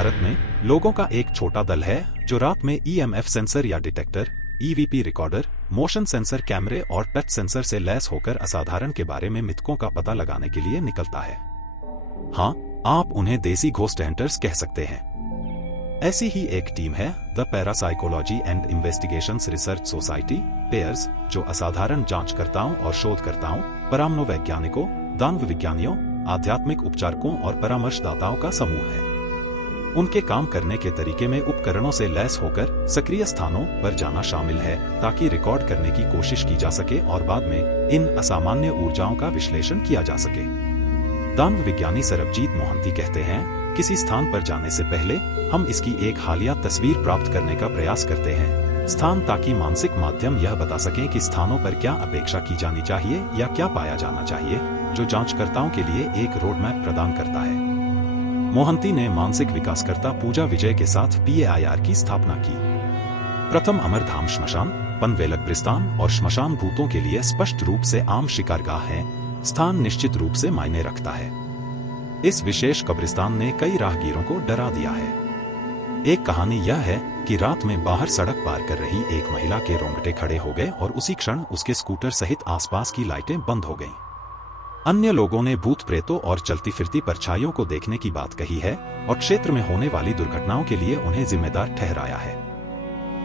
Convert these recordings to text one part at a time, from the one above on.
भारत में लोगों का एक छोटा दल है जो रात में ईएमएफ सेंसर या detector, EVP recorder, motion sensor कैमरे और टच सेंसर से लैस होकर असाधारण के बारे में मिथकों का पता लगाने के लिए निकलता है। हाँ, आप उन्हें देसी घोस्ट हंटर्स कह सकते हैं। ऐसी ही एक टीम है the parapsychology and investigations research society pairs, जो असाधारण जांचकर्ताओं और शोधकर्ताओं, परामनोवैज्ञानिकों, दानव विज्ञानियों, आध्यात्मिक उपचारकों और परामर्शदाताओं का समूह है। उनके काम करने के तरीके में उपकरणों से लैस होकर सक्रिय स्थानों पर जाना शामिल है ताकि रिकॉर्ड करने की कोशिश की जा सके और बाद में इन असामान्य ऊर्जाओं का विश्लेषण किया जा सके। दानव विज्ञानी सरबजीत मोहंती कहते हैं, किसी स्थान पर जाने से पहले हम इसकी एक हालिया तस्वीर प्राप्त करने का प्रयास करते हैं स्थान ताकि मानसिक माध्यम यह बता सकें कि स्थानों पर क्या अपेक्षा की जानी चाहिए या क्या पाया जाना चाहिए, जो जांचकर्ताओं के लिए एक रोडमैप प्रदान करता है। मोहंती ने मानसिक विकासकर्ता पूजा विजय के साथ PAIR की स्थापना की। प्रथम अमरधाम श्मशान, पनवेलक ब्रिस्तान और श्मशान भूतों के लिए स्पष्ट रूप से आम शिकारगाह है। स्थान निश्चित रूप से मायने रखता है। इस विशेष कब्रिस्तान ने कई राहगीरों को डरा दिया है। एक कहानी यह है कि रात में बाहर सड़क पार कर रही एक महिला के रोंगटे खड़े हो गए और उसी क्षण उसके स्कूटर सहित आसपास की लाइटें बंद हो गईं। अन्य लोगों ने भूत प्रेतों और चलती फिरती परछाइयों को देखने की बात कही है और क्षेत्र में होने वाली दुर्घटनाओं के लिए उन्हें जिम्मेदार ठहराया है।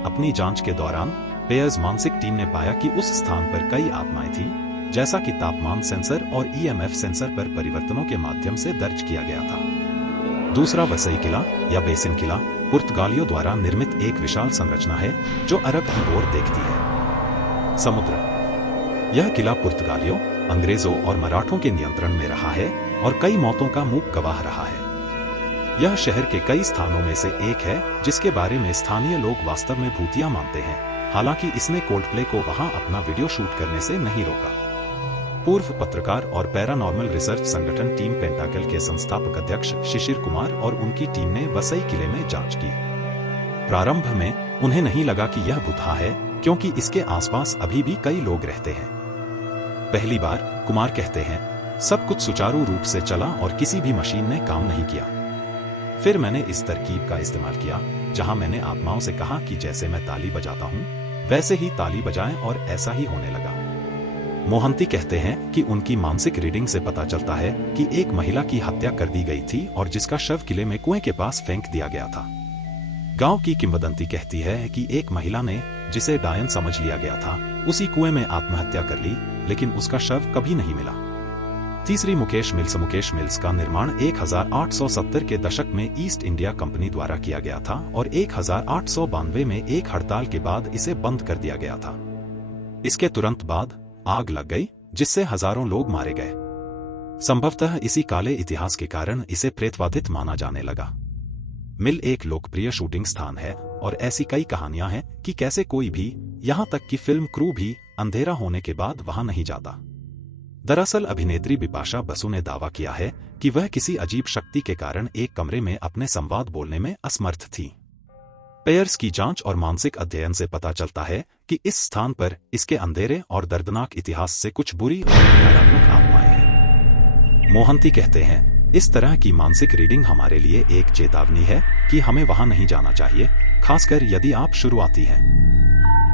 अपनी जांच के दौरान पेयर्स मानसिक टीम ने पाया कि उस स्थान पर कई आत्माएं थीं, जैसा कि तापमान सेंसर और EMF सेंसर पर परिवर्तनों के माध्यम से दर्ज किया गया था। दूसरा वसई किला या बेसिन किला पुर्तगालियों द्वारा निर्मित एक विशाल संरचना है जो अरब की ओर देखती है। समुद्र। यह किला पुर्तगालियों, अंग्रेजों और मराठों के नियंत्रण में रहा है और कई मौतों का मूक गवाह रहा है। यह शहर के कई स्थानों में से एक है जिसके बारे में स्थानीय लोग वास्तव में भूतिया मानते हैं, हालांकि इसने कोल्डप्ले को वहां अपना वीडियो शूट करने से नहीं रोका। पूर्व पत्रकार और पैरानॉर्मल रिसर्च संगठन टीम पेंटाकल के संस्थापक अध्यक्ष शिशिर कुमार और उनकी टीम ने वसई किले में जांच की। प्रारंभ में उन्हें नहीं लगा कि यह भुतहा है, क्योंकि इसके आसपास अभी भी कई लोग रहते हैं। पहली बार, कुमार कहते हैं, सब कुछ सुचारू रूप से चला और किसी भी मशीन ने काम नहीं किया। फिर मैंने इस तरकीब का इस्तेमाल किया जहां मैंने आत्माओं से कहा कि जैसे मैं ताली बजाता हूं वैसे ही ताली बजाएं और ऐसा ही होने लगा। मोहंती कहते हैं कि उनकी मानसिक रीडिंग से पता चलता है कि एक महिला की हत्या कर दी गई थी और जिसका शव किले में कुएं के पास फेंक दिया गया था। गांव की किंवदंती कहती है कि एक महिला ने, जिसे डायन समझ लिया गया था, उसी कुएं में आत्महत्या कर ली, लेकिन उसका शव कभी नहीं मिला। तीसरी मुकेश मिल्स का निर्माण 1870 के दशक में ईस्ट इंडिया कंपनी द्वारा किया गया था और 1892 में एक हड़ताल के बाद इसे बंद कर दिया गया था। इसके तुरंत बाद आग लग गई, जिससे हजारों लोग मारे गए। संभवतः इसी काले इतिहास के कारण इसे प्रेतवादित माना जाने लगा। मिल एक लोकप्रिय शूटिंग स्थान है और ऐसी कई कहानियां हैं कि कैसे कोई भी, यहां तक कि फिल्म क्रू भी, अंधेरा होने के बाद वहां नहीं जाता। दरअसल अभिनेत्री बिपाशा बसु ने दावा किया है कि वह किसी अजीब शक्ति के कारण एक कमरे में अपने संवाद बोलने में असमर्थ थी। पेयर्स की जांच और मानसिक अध्ययन से पता चलता है कि इस स्थान पर इसके अंधेरे और दर्दनाक इतिहास से कुछ बुरी और नकारात्मक आत्माएं हैं। मोहंती कहते हैं, इस तरह की मानसिक रीडिंग हमारे लिए एक चेतावनी है कि हमें वहां नहीं जाना चाहिए, खासकर यदि आप शुरुआती हैं।